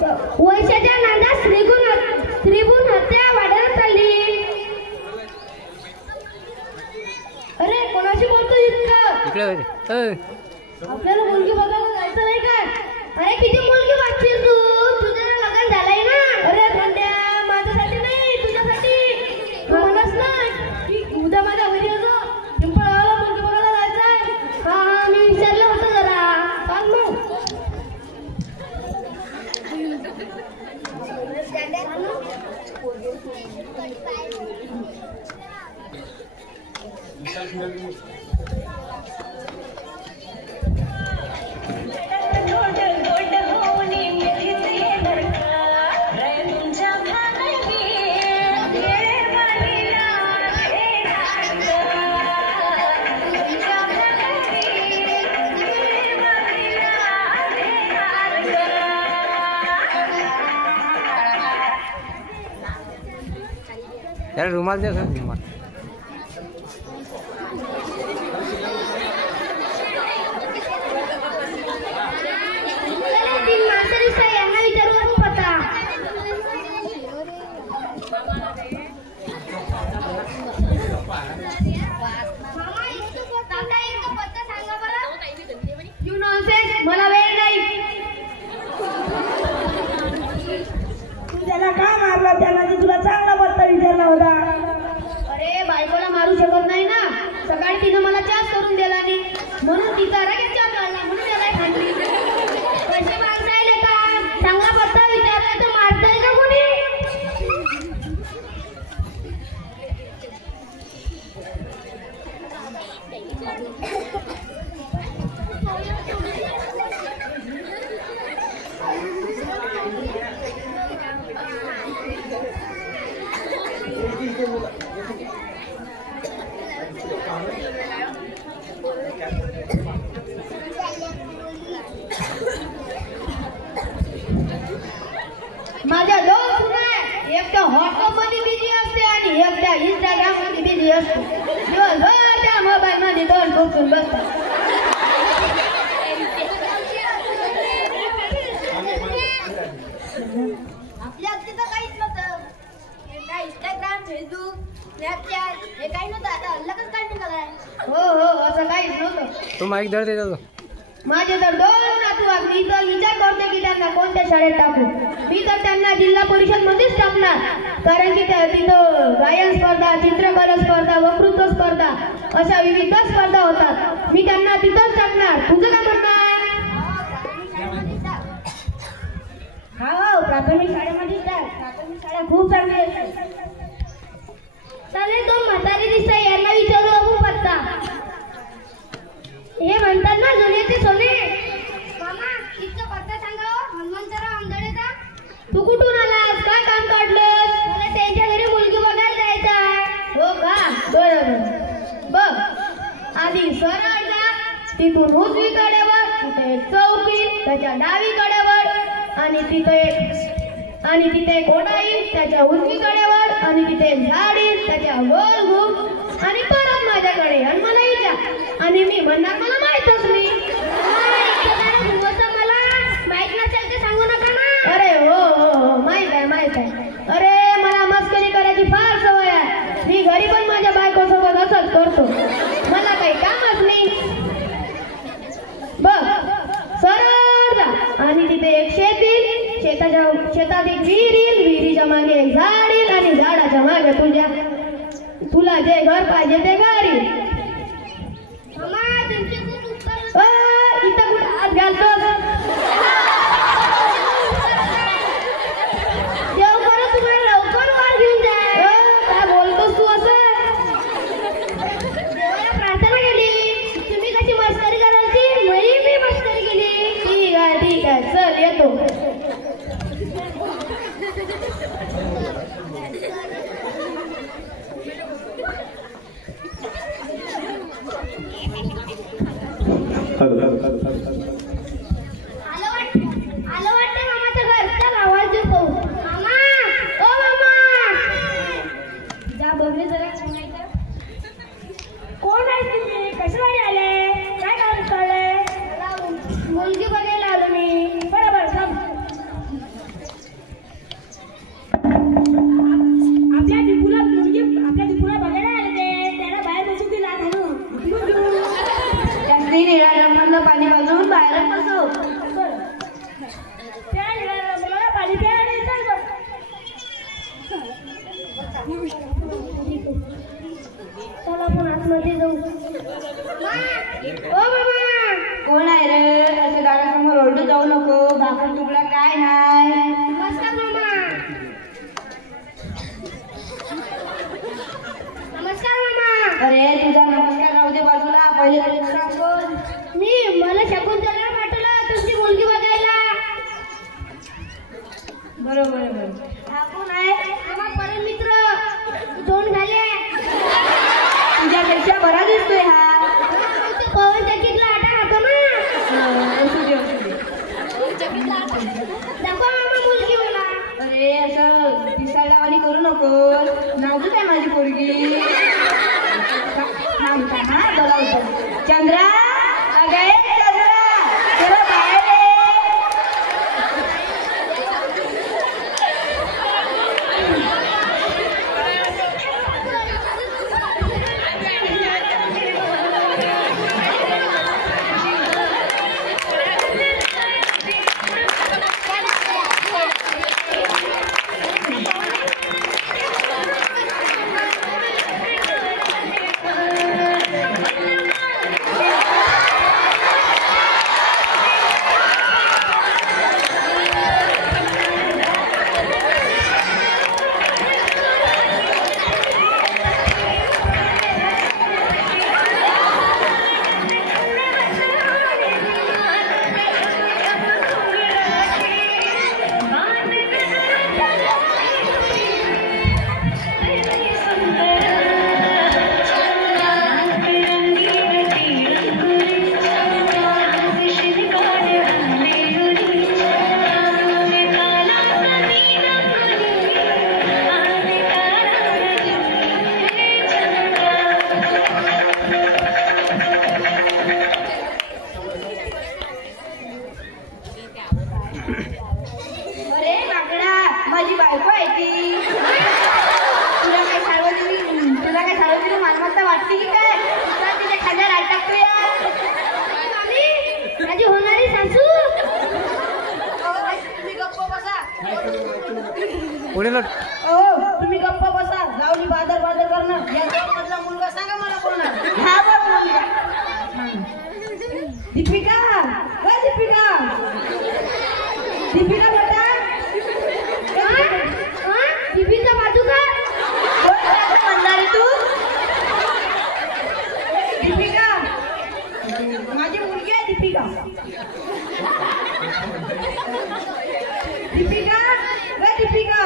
वैशाच्या नांदात स्त्रीगुण हत्या वाढत चालली. अरे कोणाशी बोलतो इतकं? आपल्याला मुलगी बघायला जायचं नाही का? अरे किती मुलगी वाटशील तू? तुझं लग्न झालंय ना? अरे धंद्या माझ्यासाठी नाही तुझ्यासाठी. तू म्हणस ना की उद्या माझ्या घरी येतो पिंपळगावला मुलगी बघायला जायचंय. हा मी विचारलं होतं जरा. सांग मग. यार रुमाल दे सर रुमाल. मला वेळ नाही. तू त्याला का मारला? त्याला तुला चांगला पत्ता विचारला होता. अरे बायकोला मारू शकत नाही ना. सकाळी तिनं मला चहाच करून दिला नाही म्हणून तिचा राग चहा काढला म्हणून त्याला खाल्ली. पैसे मागताय का? चांगला पत्ता विचारला तर मारताय का कोणी? माझ्या दोन सुना आहे. एक तर व्हॉट्सअप मध्ये बिझी असते आणि एक त्या इंस्टाग्राम मध्ये बिझी असते. दिवसभर त्या मोबाईल मध्ये दोन ठोकून बसतात. आपल्या तिथं काहीच नव्हतं. इंस्टाग्राम फेसबुक स्नॅपचॅट हे काही नव्हतं. आता लगेच काय निघालाय. हो असं काहीच नव्हतं. तू माईक धर देतो. माझे तर दोन नातू आहेत. मी तर विचार करते की त्यांना कोणत्या शाळेत टाकू. मी तर त्यांना जिल्हा परिषद मध्येच टाकणार. कारण की तिथं गायन स्पर्धा, चित्रकला स्पर्धा, वक्तृत्व स्पर्धा अशा विविध स्पर्धा होतात. मी त्यांना तिथंच टाकणार. तुझं काय म्हणणं आहे? हो प्राथमिक शाळेमध्ये प्राथमिक शाळा खूप चांगली असते. चालेल तो म्हातारी दिसता यांना विचारू आपण पत्ता. हे म्हणतात ना जुन्याचे सोने. मामा इतका पत्ता सांगा. हनुमंतराव आंधळेचा. तू कुठून आलास? काय काम काढलंस? मला त्यांच्या घरी मुलगी बघायला जायचं आहे. हो का? बरोबर. बघ आधी सरळ जा. तिथून उजवीकडे वळ. तिथे एक चौकी. त्याच्या डावीकडे वळ आणि तिथे कोणा येईल त्याच्या उजवीकडे वळ आणि तिथे झाड येईल त्याच्या गोल घुम आणि परत माझ्याकडे आणि मला विचार आणि मी म्हणणार मला माहितच नाही. मला माहित नसेल ते सांगू नका ना. अरे हो माहित आहे. अरे मला मस्करी करायची फार सवय आहे. मी घरी पण माझ्या बायकोसोबत असंच करतो. मला काही कामच नाही. बघ सरळ जा आणि तिथे एक शेत येईल. शेतात एक विहीर येईल. विहिरीच्या मागे एक झाड येईल आणि झाडाच्या मागे तुला जे घर पाहिजे ते घर येईल. इथं कुठं हात घालतो? देव करत तुम्हाला लवकर वर घेऊन जाय. काय बोलतोस तू असं? देवाला प्रार्थना केली. तुम्ही कशी मस्करी करायची? मी मस्करी केली. ठीक आहे चल येतो. हा कोण आहे? आम्हा परम मित्र दोन झाले. तुझ्यापेक्षा बरा दिसतोय हा. पवन चक्कीतला आटा खातो ना. असू दे असू दे. दाखवा मामा मुलगी मला. अरे असं दिसायला वाणी करू नकोस. नाजूक आहे माझी पोरगी. थांब थांब हा बोलावतो. चंद्रा अगं ए चंद्रा तुला बाहेर ये. अरे माकडा माझी बायको आहे ती. तुला काय सार्वजनिक मालमत्ता वाटते की काय? तुला तिच्या खांद्यावर हात टाकतो यार. माझी होणारी सासू. तुम्ही गप्प बसा. पुढे लट. तुम्ही गप्प बसा. लावली बादर करणं. या मधला मुलगा सांगा मला कोण आहे? हा बघ मुलगा. दीपिका दीपिका दीपिका बेटा. दीपिका बाजू का? म्हणणार तू? दीपिका माझी मुलगी आहे दीपिका. दीपिका दीपिका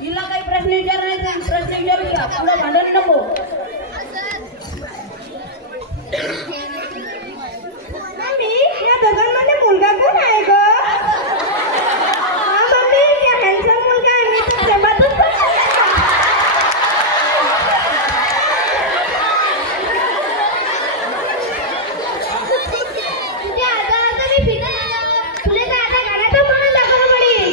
हिला काही प्रश्न विचारायचा. प्रश्न विचारू घ्या. पुढं भांडण नको. या दोघांमध्ये मुलगा कोण आहे ग? हँडसम मुलगा आहे. मी तर प्रेमातच तुझ्या आता मी फिरत आलो. तुला तर आता गाण्याचं म्हणून दाखवलं पडेल.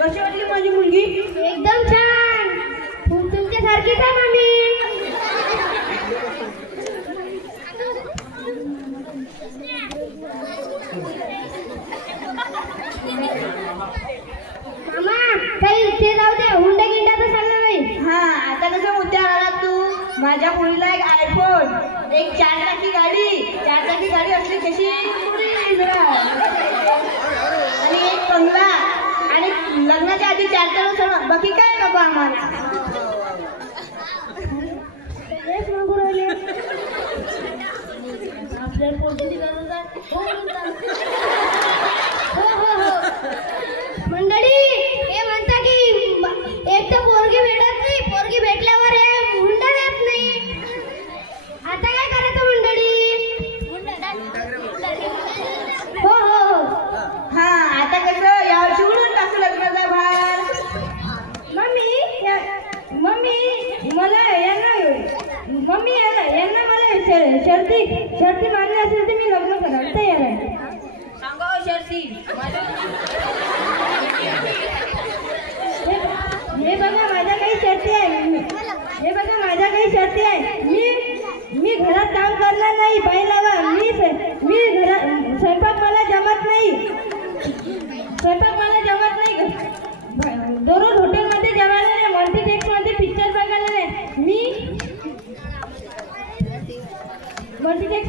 कशी वाटली माझी मुलगी? एकदम छान. तुमच्या सारखीच आहे मामी. मामा काही ते जाऊ दे. हुंडा गिंडा तर चालणार नाही. हा आता कसं मुद्द्या आला तू? माझ्या मुलीला एक आयफोन, एक 4 चाकी गाडी असली कशी आणि एक बंगला आणि लग्नाच्या आधी 4 सण. बाकी काय नको आम्हाला. आपल्याला पोटाची गरज आहे. हो. मंडळी हे म्हणता की एक तर पोरगी भेटत नाही, पोरगी भेटल्यावर हे हुंडा देत नाही. आता काय करायचं मंडळी? हो हो हो. हा आता कसं यावर शिवून टाकू लग्नाचा भार. यांना मला शर्ती मान्य असेल तर मी लग्न करायला तयार आहे. सांगा शर्ती. हे बघा माझ्या काही शर्ती आहे. मी घरात काम करणार नाही. पाहिलं मी घरात स्वयंपाक मला जमत नाही. दररोज हॉटेलमध्ये जेवायला नाही. मल्टीप्लेक्स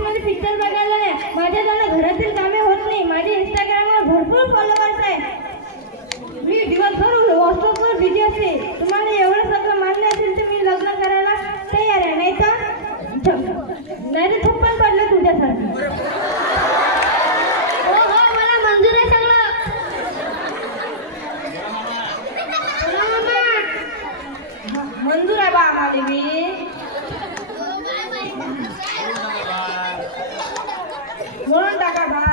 मध्ये पिक्चर बघायला नाही. माझ्या त्यांना घरातील कामे होत नाही. माझे इंस्टाग्रामवर भरपूर फॉलोअर्स आहे. मी दिवसभर व्हॉट्सअपवर बिझी असते. तुम्हाला एवढं सगळं मान्य असेल तर मी लग्न करायला तयार आहे. नाही तर थप्पन पडलं तुमच्यासारखं. हो हो मला मंजूर आहे सगळं. चला मामा. मंजूर आहे बा आम्हाला बी. म्हणून टाका भार.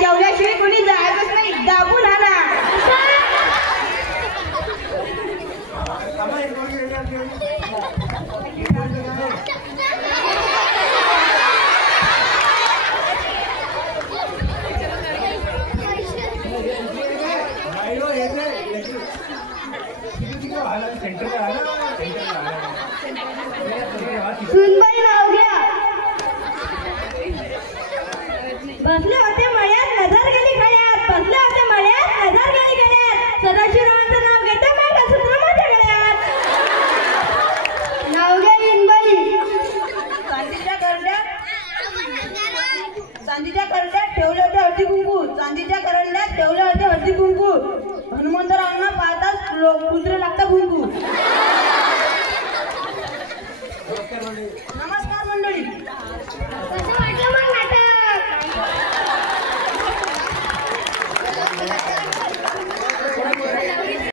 जेवल्याशिवाय कोणी जायचंच नाही. दाबून आणा. सुनबाई नाव घ्या. बसले होते मळ्यात नजर गेली गळ्यात. सदाशिवरावांचं नाव घेता मंगळसूत्र माझ्या गळ्यात. नाव घ्या इनबाई. चांदीच्या करंड्यात ठेवले होते हळदी कुंकू. हनुमंतरावांना पाहताच कुत्रे लागतात कुंकू. नमस्कार मंडळी.